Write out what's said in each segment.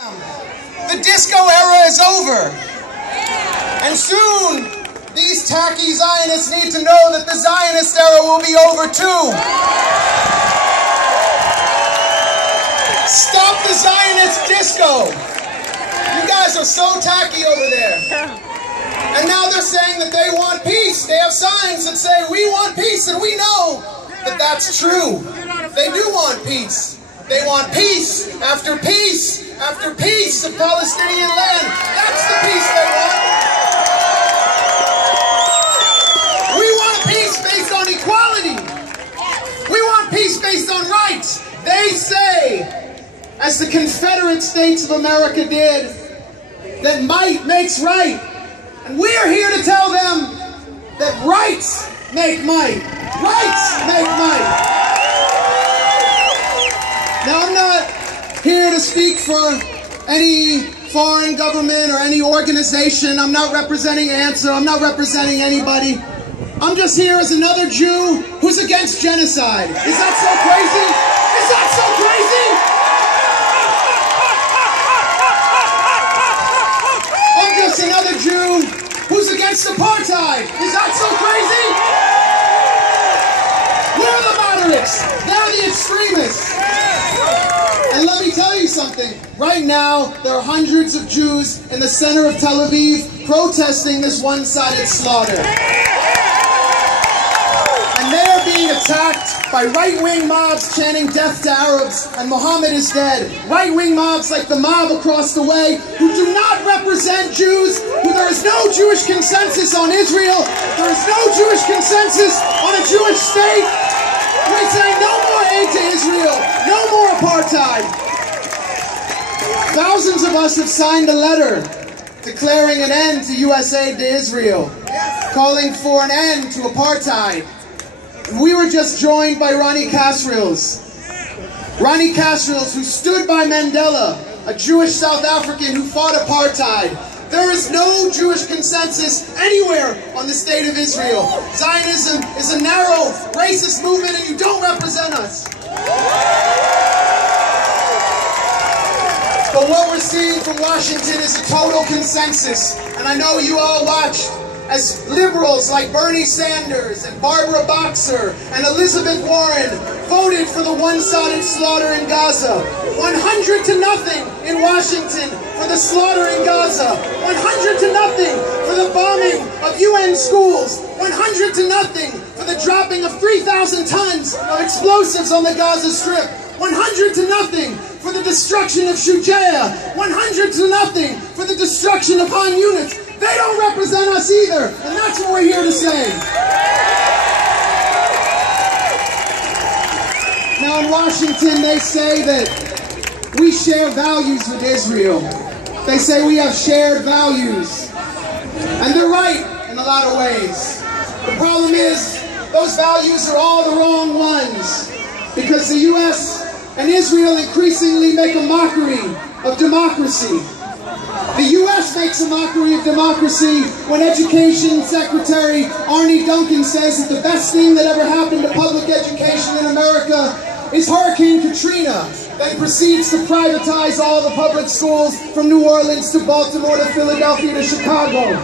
The disco era is over. And soon, these tacky Zionists need to know that the Zionist era will be over too. Stop the Zionist disco. You guys are so tacky over there. And now they're saying that they want peace. They have signs that say, we want peace, and we know that that's true. They do want peace. They want peace after peace after peace of Palestinian land. That's the peace they want. We want peace based on equality. We want peace based on rights. They say, as the Confederate States of America did, that might makes right. And we are here to tell them that rights make might. Rights make might. Now, I'm not here to speak for any foreign government or any organization. I'm not representing ANSA. I'm not representing anybody. I'm just here as another Jew who's against genocide. Is that so crazy? Is that so crazy? I'm just another Jew who's against apartheid. Is that so crazy? We're the moderates. They're the extremists. And let me tell you something. Right now, there are hundreds of Jews in the center of Tel Aviv protesting this one-sided slaughter. And they are being attacked by right-wing mobs chanting death to Arabs and Muhammad is dead. Right-wing mobs like the mob across the way who do not represent Jews, who there is no Jewish consensus on Israel, there is no Jewish consensus on a Jewish state. We say no more aid to Israel, no more apartheid. Thousands of us have signed a letter declaring an end to U.S. aid to Israel, calling for an end to apartheid. We were just joined by Ronnie Kasrils. Ronnie Kasrils, who stood by Mandela, a Jewish South African who fought apartheid. There is no Jewish consensus anywhere on the state of Israel. Zionism is a narrow, racist movement, and you don't represent us. But what we're seeing from Washington is a total consensus. And I know you all watched as liberals like Bernie Sanders and Barbara Boxer and Elizabeth Warren voted for the one-sided slaughter in Gaza. 100 to nothing in Washington for the slaughter in Gaza. 100 to nothing for the bombing of UN schools. 100 to nothing for the dropping of 3,000 tons of explosives on the Gaza Strip. 100 to nothing for the destruction of Shujaa. 100 to nothing for the destruction of Han Yunis. They don't represent us either, and that's what we're here to say. Now in Washington, they say that we share values with Israel. They say we have shared values. And they're right in a lot of ways. The problem is, those values are all the wrong ones. Because the U.S. and Israel increasingly make a mockery of democracy. The U.S. makes a mockery of democracy when Education Secretary Arne Duncan says that the best thing that ever happened to public education in America is Hurricane Katrina, then proceeds to privatize all the public schools from New Orleans to Baltimore to Philadelphia to Chicago.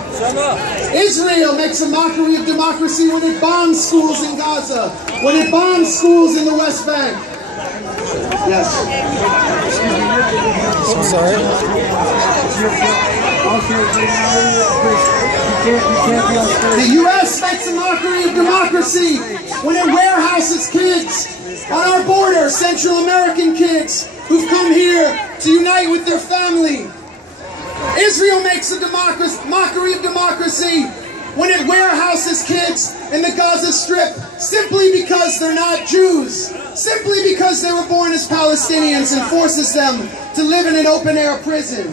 Israel makes a mockery of democracy when it bombs schools in Gaza, when it bombs schools in the West Bank. Yes. I'm sorry. The U.S. makes a mockery of democracy when it warehouses kids on our border, Central American kids who've come here to unite with their family. Israel makes a mockery of democracy when it warehouses kids in the Gaza Strip simply because they're not Jews, simply because they were born as Palestinians, and forces them to live in an open-air prison.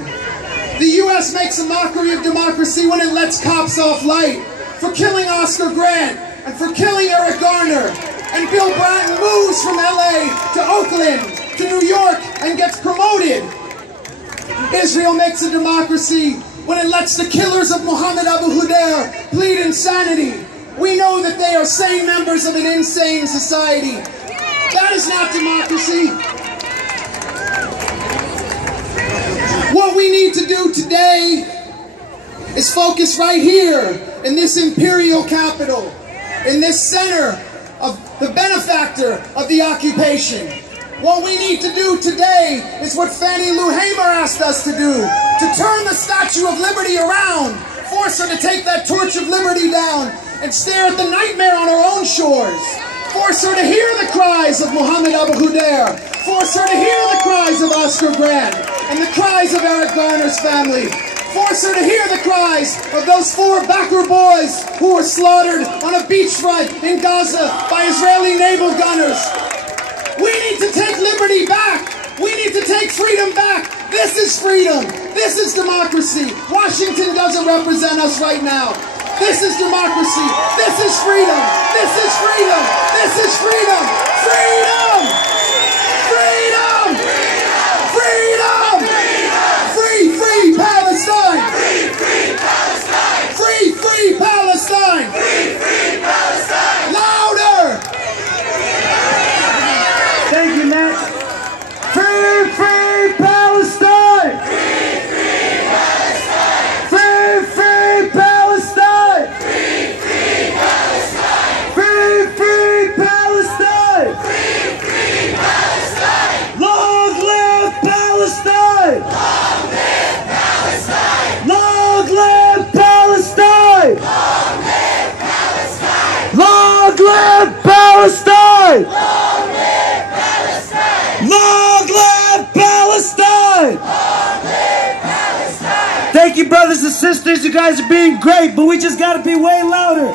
The U.S. makes a mockery of democracy when it lets cops off light for killing Oscar Grant and for killing Eric Garner, and Bill Bratton moves from L.A. to Oakland to New York and gets promoted. Israel makes a democracy when it lets the killers of Mohammed Abu Hudayr plead insanity. We know that they are sane members of an insane society. That is not democracy. what we need to do today is focus right here in this imperial capital, in this center of the benefactor of the occupation. What we need to do today is what Fannie Lou Hamer asked us to do, to turn the Statue of Liberty around, force her to take that torch of liberty down and stare at the nightmare on her own shores, force her to hear the cries of Mohammed Abu Khudair, force her to hear the cries of Oscar Grant and the cries of Eric Garner's family, force her to hear the cries of those 4 Bakr boys who were slaughtered on a beachfront in Gaza by Israeli naval gunners. We need to take liberty back. We need to take freedom back. This is freedom. This is democracy. Washington doesn't represent us right now. This is democracy. This is freedom. This is freedom. This is freedom. Freedom! Freedom! Freedom! Free, free Palestine! Free, free Palestine! Free, free Palestine! Free, free Palestine! Louder! Thank you, Matt. Free, free Palestine! Free, free Palestine! Free, free Palestine! Free, free Palestine! Free, free Palestine! Free, free Palestine! Long live Palestine! Long live Palestine! Long live Palestine! Long live Palestine! Long live Palestine! Long live Palestine! Long live Palestine! Long live Palestine! Thank you, brothers and sisters. You guys are being great, but we just got to be way louder.